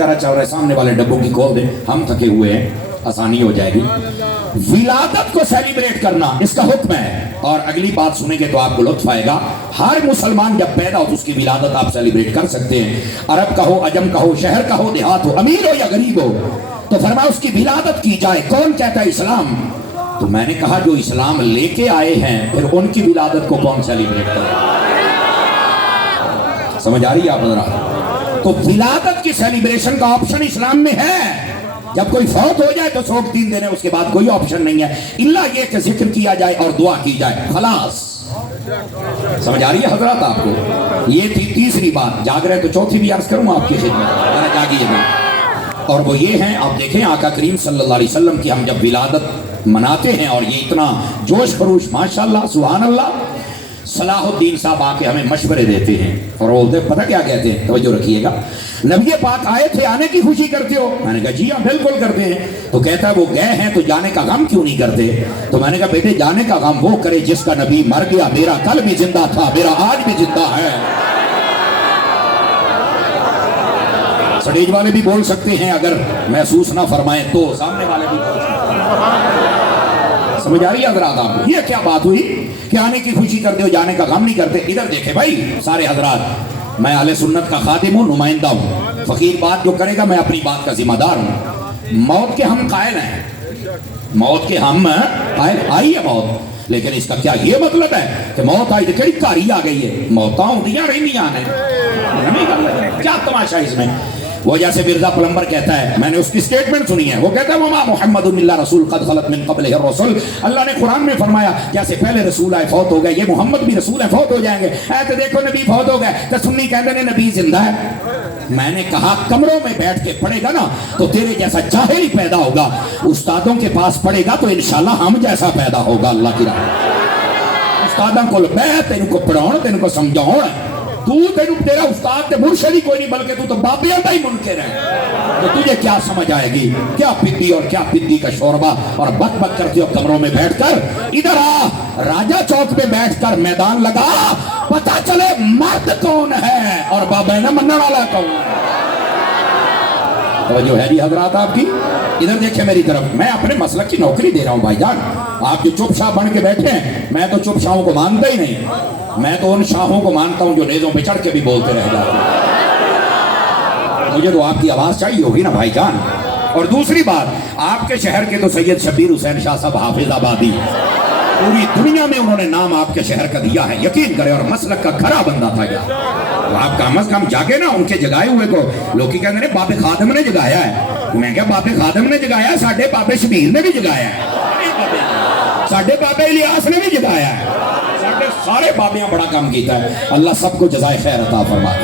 चल रहा है, सामने वाले डब्बों की खोल दे, हम थके हुए हैं, आसानी हो जाएगी। विलादत को सेलिब्रेट करना इसका हुक्म है। और अगली बात सुनेंगे तो आपको लुत्फ आएगा। हर मुसलमान जब पैदा हो तो उसकी विलादत आप सेलिब्रेट कर सकते हैं। अरब का हो, अजम का हो, शहर का हो, देहात हो, अमीर हो या गरीब हो, तो फरमाया उसकी विलादत की जाए। कौन कहता है? इस्लाम। तो मैंने कहा जो इस्लाम लेके आए हैं फिर उनकी विलादत को कौन सेलिब्रेट करे? समझ आ रही है आप हज़रात? तो विलादत की सेलिब्रेशन का ऑप्शन इस्लाम में है। जब कोई फौत हो जाए तो 103 दिन है, उसके बाद कोई ऑप्शन नहीं है, इल्ला ये कि जिक्र किया जाए और दुआ की जाए, खलास। समझ आ रही है हजरत आपको? ये थी तीसरी बात। जाग रहे तो चौथी भी अर्ज करूं आपकी खिदमत, जागिएगा। और वो ये हैं, आप देखें आका करीम सल्लल्लाहु अलैहि वसल्लम की हम जब विलादत मनाते हैं और ये इतना जोश खरोश, माशाल्लाह सुभान अल्लाह, सलाहुद्दीन साहब आके हमें मशवरे देते हैं और वो पता क्या कहते हैं, तवज्जो रखिएगा। नबी पाक आए थे, आने की खुशी करते हो? मैंने कहा जी हाँ बिल्कुल करते हैं। तो कहता है वो गए हैं तो जाने का गम क्यों नहीं करते? तो मैंने कहा बेटे जाने का गम वो करे जिसका नबी मर गया, मेरा कल भी जिंदा था, मेरा आज भी जिंदा है। स्टेज वाले भी बोल सकते हैं, अगर महसूस ना फरमाएं तो सामने वाले भी बोल सकते हैं। समझ आ रही है हजरात आपको? ये क्या बात हुई कि आने की खुशी करते हो, जाने का गम नहीं करते? इधर देखे भाई सारे हजरात, मैं अहले सुन्नत का खादिम हूँ, नुमाइंदा हूँ। फकीर बात जो करेगा मैं अपनी बात का जिम्मेदार हूँ। मौत के हम कायल हैं, मौत के हम कायल। आई है मौत, लेकिन इसका क्या ये मतलब है कि मौत आई तो कई कारी आ गई है? मौत दिया रही क्या तमाशा इसमें? वो जैसे मिर्जा प्लम्बर कहता है, मैंने उसकी स्टेटमेंट सुनी है, वो कहता है वमा मुहम्मदुन इल्ला रसूल कद खलत मिन क़ब्लिहि रसूल। अल्लाह ने कुरान में फरमाया जैसे पहले रसूल आए फौत हो गए, ये मोहम्मद भी रसूल है फौत हो जाएंगे। तो देखो नबी फौत हो गए तो सुन्नी कहते हैं नबी जिंदा है। मैंने कहा कमरों में बैठ के पढ़ेगा ना तो तेरे जैसा जाहिल पैदा होगा, उस्तादों के पास पढ़ेगा तो इंशाल्लाह हम जैसा पैदा होगा। अल्लाह की रहमत। उस्तादों को बैठ, तेन को पढ़ाओ, तेन को समझाओ। तू तेरा उस्ताद ते मुर्शिद ही कोई नहीं, बल्कि तू तो बाबियां का ही मुनकिर है। तो तुझे क्या समझ आएगी? क्या पिद्दी और क्या पिद्दी का शोरबा और बक बक करते हो कमरों में बैठकर। इधर आ, राजा चौक पे बैठकर मैदान लगा, पता चले मर्द कौन है और बाबा ना मनने वाला कौन है। तो जो है जी हजरात आपकी, इधर देखे मेरी तरफ, मैं अपने मसलक की नौकरी दे रहा हूँ भाईजान। आप जो चुप शाह बन के बैठे हैं, मैं तो चुप शाहों को मानता ही नहीं। मैं तो उन शाहों को मानता हूं जो नेज़ों पे चढ़ के भी बोलते रह जाते हैं। मुझे तो आपकी आवाज चाहिए होगी ना भाईजान। और दूसरी बात, आपके शहर के तो सैयद शब्बीर हुसैन शाह साहब हाफिजाबादी, पूरी दुनिया में उन्होंने नाम आपके शहर का दिया है, यकीन करें। और मसलक का खरा बंदा था यार। तो आप कम अज कम जाके ना उनके जगाए हुए को, लोग कहते हैं बाबे खादम ने जगाया है। मैं क्या बाबे खादम ने जगाया? साढ़े बाबे शबीर ने भी जगाया है, साढ़े बाबे इलियास ने भी जगाया है, सारे बाबियां बड़ा काम किया है। अल्लाह सबको जज़ाए खैर अता फरमाए।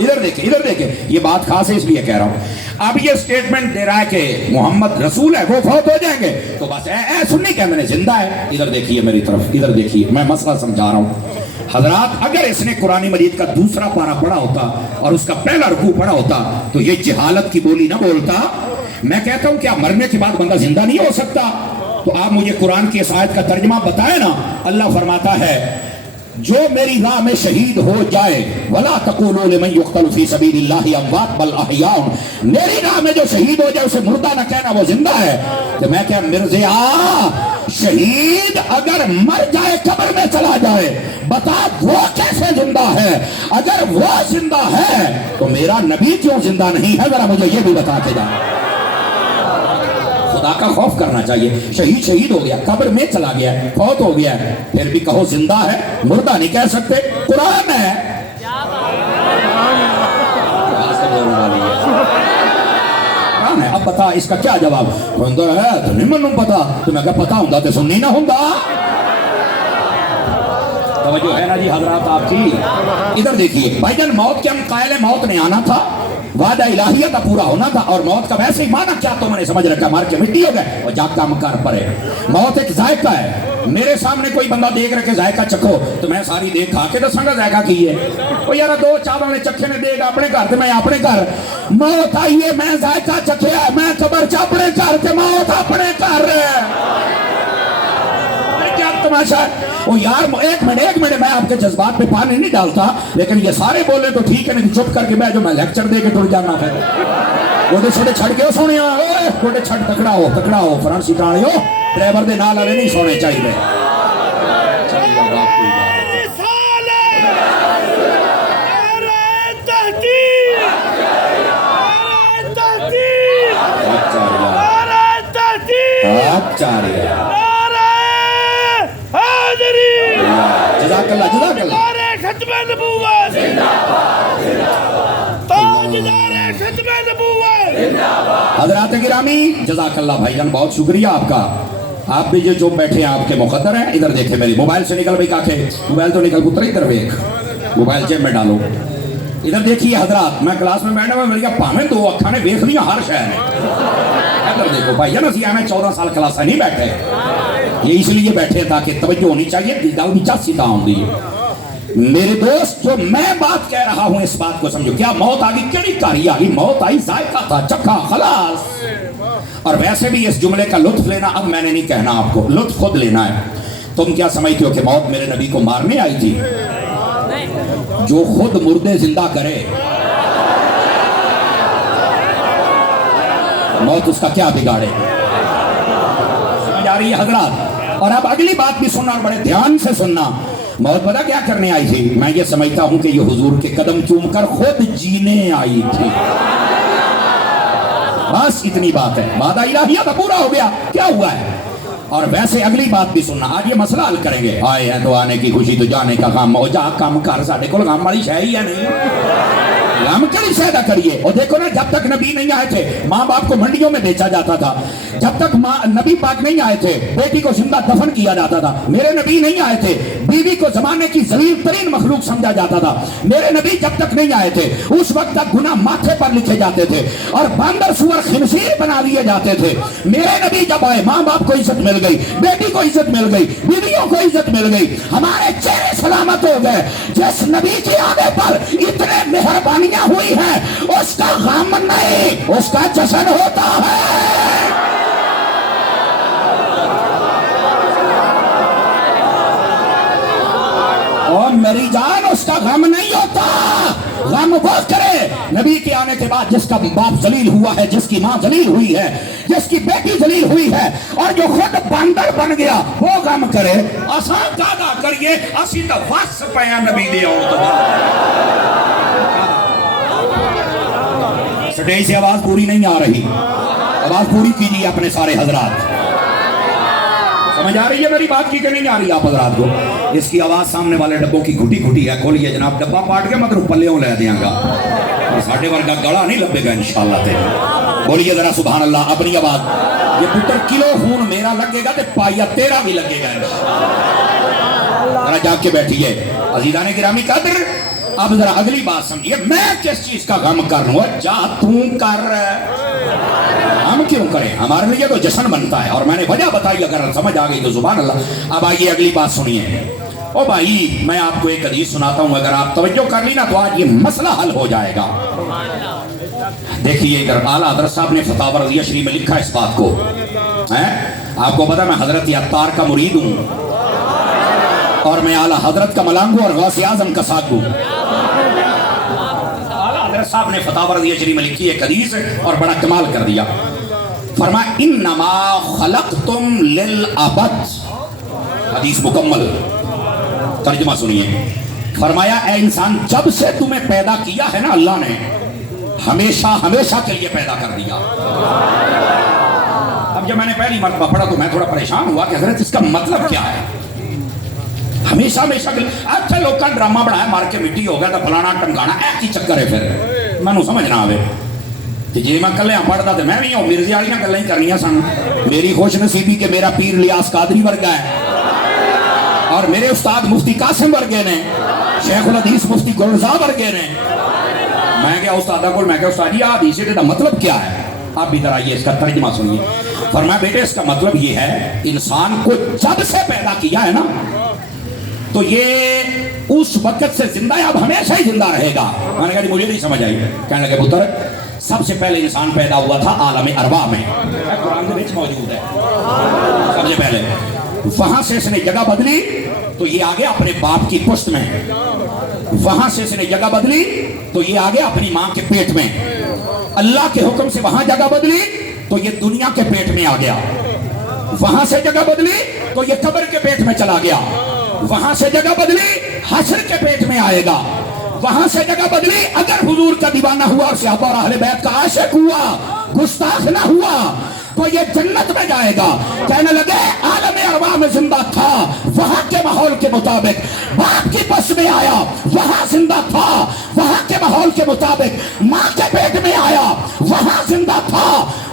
इधर देखे, इधर देखे, ये बात खास है इसलिए कह रहा हूं। अब ये स्टेटमेंट दे रहा है कि मोहम्मद रसूल है, वो फौत हो जाएंगे तो बस सुन्नी कहते हैं जिंदा है। इधर देखिए मेरी तरफ, इधर देखिए, मैं मसला समझा रहा हूं हजरात। अगर इसने कुरान मजीद का दूसरा पारा पढ़ा होता और उसका पहला रुकू पढ़ा होता तो ये जहालत की बोली ना बोलता। मैं कहता हूं क्या मरने के बाद बंदा जिंदा नहीं हो सकता? तो आप मुझे कुरान की इस आयत का तर्जुमा बताए ना। अल्लाह फरमाता है जो मेरी राह में शहीद हो जाए, वला तक़ूलू लिमन युक़तलु फ़ी सबीलिल्लाहि अमवात बल अहयाउन, मेरी राह में जो शहीद हो जाए उसे मुर्दा ना कहना, वो जिंदा है। तो मैं क्या मिर्ज़ा, शहीद अगर मर जाए, कब्र में चला जाए, बता वो कैसे जिंदा है? अगर वो जिंदा है तो मेरा नबी क्यों जिंदा नहीं है? जरा मुझे ये भी बता के जाए। खुदा का खौफ करना चाहिए। शहीद शहीद हो गया, कब्र में चला गया, फौत हो गया, फिर भी कहो जिंदा है, मुर्दा नहीं कह सकते। कुरान है। कुरान है। अब बता इसका क्या जवाब? है तो नहीं मनु पता। तो मैं पता होता तो सुननी ना होता। तवज्जो है ना जी हजरात आपकी? इधर देखिए भाईजान, मौत के हम कायल है, मौत ने आना था, वादा इलाहियत का पूरा होना था। और मौत का वैसे ही माना क्या तुमने समझ रखा, मार के मिट्टी हो गए और जाग का मकार पर है। मौत एक जायका है। मेरे सामने कोई बंदा देख रखे जायका चखो तो मैं सारी देख खा के दसांगा जायका की है। ओ यार दो चावल ने चखे ने देगा अपने घर ते मैं अपने घर। मौत आई है, मैं जायका चखिया, मैं कब्र च अपने घर ते मौत अपने घर। क्या तमाशा है? ओ यार एक मिनट मैं आपके जज्बात पे पानी नहीं डालता, लेकिन ये सारे बोले तो ठीक है, नहीं चुप करके मैं जो मैं लेक्चर दे के टुर जाना फिर गोडे छोटे छड़ के सोने गोडे छड़ तकड़ा हो फ्रांसी टाणी हो ड्राइवर दे नाल वाले नहीं सोने चाहिए। हज़रात गिरामी जज़ाकल्लाह भाईजान, बहुत शुक्रिया आपका। आप भी जो बैठे हैं आपके मुकद्दर हैं। इधर देखे मेरी मोबाइल से निकल भाई काके मोबाइल तो निकल पुत्र, इधर देख मोबाइल जेब में डालो। इधर देखिए हजरात, मैं क्लास में बैठा हुआ मेरी भावें दो अखा ने देख लिया हर शहर ने। इधर देखो भाईजान, असी हमें 14 साल क्लास नहीं बैठे, ये इसलिए बैठे ताकि तवज्जो होनी चाहिए, गल भी सीधा होती है। मेरे दोस्त, जो मैं बात कह रहा हूं इस बात को समझो। क्या मौत आ गई? केड़ी कारी आ गई? मौत आई, जायका था, चखा, खलास। और वैसे भी इस जुमले का लुत्फ लेना अब मैंने नहीं कहना आपको, लुत्फ खुद लेना है। तुम क्या समझते हो कि मौत मेरे नबी को मारने आई थी? जो खुद मुर्दे जिंदा करे, मौत उसका क्या बिगाड़े? समझ आ रही है हजरात? और अब अगली बात भी सुनना और बड़े ध्यान से सुनना। मौत पता क्या करने आई थी? मैं ये समझता हूं कि ये हुजूर के कदम चूमकर खुद जीने आई थी। बस इतनी बात है, वादा इलाहिया तो पूरा हो गया। क्या हुआ है? और वैसे अगली बात भी सुनना, आज ये मसला हल करेंगे। आए हैं तो आने की खुशी, तो जाने का काम हो जा काम कर, साढ़े को काम वाली शह ही है नहीं, हम कड़ी सैदा करिए। और देखो ना, जब तक नबी नहीं आए थे माँ बाप को मंडियों में बेचा जाता था। जब तक नबी पाक नहीं आए थे बेटी को जिंदा दफन किया जाता था। मेरे नबी नहीं आए थे बीवी को जमाने की जलील तरीन मखलूक समझा जाता था। मेरे नबी जब तक नहीं आए थे उस वक्त तक गुनाह माथे पर लिखे जाते थे और बांदर सुअर खिंसीर बना दिए जाते थे। मेरे नबी जब आए माँ बाप को इज्जत मिल गई, बेटी को इज्जत मिल गई, बीवियों को इज्जत मिल गई, हमारे चेहरे सलामत हो गए। जिस नबी के आने पर इतने मेहरबानियां हुई है उसका गम नहीं, उसका जश्न होता है। और मेरी जान, उसका गम नहीं होता। गम वो करे नबी के आने के बाद जिसका बाप जलील हुआ है, जिसकी माँ जलील हुई है, जिसकी बेटी जलील हुई है और जो खुद बंदर बन गया, वो गम करे। आसान दादा करिए, असी तो वस पाया नबी दे स्टेज से आवाज पूरी नहीं आ रही, आवाज पूरी कीजिए अपने सारे हजरात। समझ आ रही है मेरी बात की कि नहीं आ रही आप हजरात को? इसकी आवाज सामने वाले डब्बों की घुटी घुटी है। खोलिए जनाब, डब्बा पाट के मतलब पल्लेों ले देंगा, साढ़े वर्गा गला नहीं लभेगा इंशाअल्लाह ते। बोलिए जरा सुभान अल्लाह अपनी आवाज। ये पुत्र किलो खून मेरा लगेगा तो पाया तेरा भी लगेगा। जरा जाग के बैठिए अजीजाने गिरामी कदर। अब जरा अगली बात समझिए, मैं किस चीज का गम कर रहा हूं? जा तू कर, हम क्यों करें? हमारे लिए तो जश्न बनता है और मैंने वजह बताई, अगर समझ आ गई तो सुभान अल्लाह। अब आइए अगली बात सुनिए। ओ भाई, मैं आपको एक हदीस सुनाता हूं, अगर आप तवज्जो कर ली ना तो आज ये मसला हल हो जाएगा। देखिए इधर आला हजरत साहब ने फतावा रज़िया शरीफ में लिखा इस बात को है। आपको पता मैं हजरत अत्तार का मुरीद हूं और मैं आला हजरत का मलांगू और गौसे आजम का साकू। आला हजरत साहब ने फतावा रज़िया शरीफ में लिखी एक हदीस और बड़ा कमाल कर दिया। फरमाया इन्नमा खलक़तुम लिल अबद, हदीस मुकम्मल, तर्जुमा सुनिए। फरमाया ए इंसान, जब से तुम्हें पैदा किया है ना अल्लाह ने, हमेशा हमेशा के लिए पैदा कर दिया। अब जब मैंने पहली मर्तबा पढ़ा तो मैं थोड़ा परेशान हुआ कि हजरत इसका मतलब क्या है? हमेशा हमेशा के लिए। अच्छा लोग का ड्रामा बनाया, मार के मिट्टी हो गया तो फलाना टमकाना, ऐसी चक्कर है। फिर मैनू समझ ना आवे कि जे मैं कल पढ़ता तो मैं भी हूँ मिर्जे वाली गल्लां ही करनियां सन। मेरी खुश नसीबी के मेरा पीर लियास कादरी वर्गा है और मेरे उस्ताद मुफ्ती कासिम वर्गे ने, शेखुल हदीस मुफ्ती गुलजार वर्गे ने। मैं क्या उस्तादा को, मैं क्या उस्ताद जी हदीस का मतलब क्या है? आप भी इधर आइए, इसका तर्जुमा सुनिए। फरमाया बेटे इसका मतलब ये है, इंसान को जब से पैदा किया है ना तो ये उस वक्त से जिंदा है, अब हमेशा ही जिंदा रहेगा। मैंने कहा मुझे नहीं समझ आई। कहने लगे पुत्र, सबसे पहले इंसान पैदा हुआ था आलम अरवा में, कुरान के बीच मौजूद है। सबसे पहले वहां से इसने जगह बदली तो ये आ गया अपने बाप की पुश्त में, वहां से इसने जगह बदली तो ये आ गया अपनी मां के पेट में, अल्लाह के हुक्म से वहां जगह बदली तो ये दुनिया के पेट में आ गया, वहां से जगह बदली तो ये कब्र के पेट में चला गया, वहां से जगह बदली हश्र के पेट में आएगा, वहां से जगह बदली अगर हुजूर का दीवाना हुआ और सहाबा और अहले बैत का आशिक हुआ, गुस्ताख ना हुआ तो ये जन्नत में जाएगा। कहने लगे आलम अरवाह में जिंदा था, वहां के माहौल के मुताबिक बाप की बस में आया, वहां जिंदा था, वहां के माहौल के मुताबिक मां के पेट में आया, वहां जिंदा था,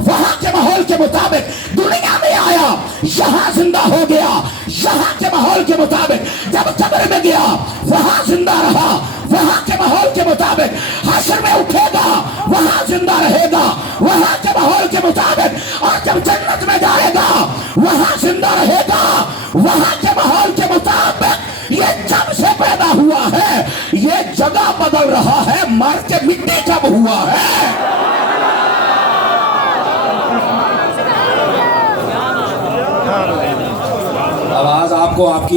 वहां के माहौल के मुताबिक दुनिया में आया, यहां जिंदा हो गया, यहां के माहौल के मुताबिक जब कब्र में गया वहां जिंदा रहा, वहां के माहौल के मुताबिक हश्र में उठेगा, वहां जिंदा रहेगा, वहां के माहौल के मुताबिक, और जब जन्नत में जाएगा वहां जिंदा रहेगा, वहां के माहौल के मुताबिक। ये जब से पैदा हुआ है ये जगह बदल रहा है, मर के मिट्टी कब हुआ है। आवाज आपको आपकी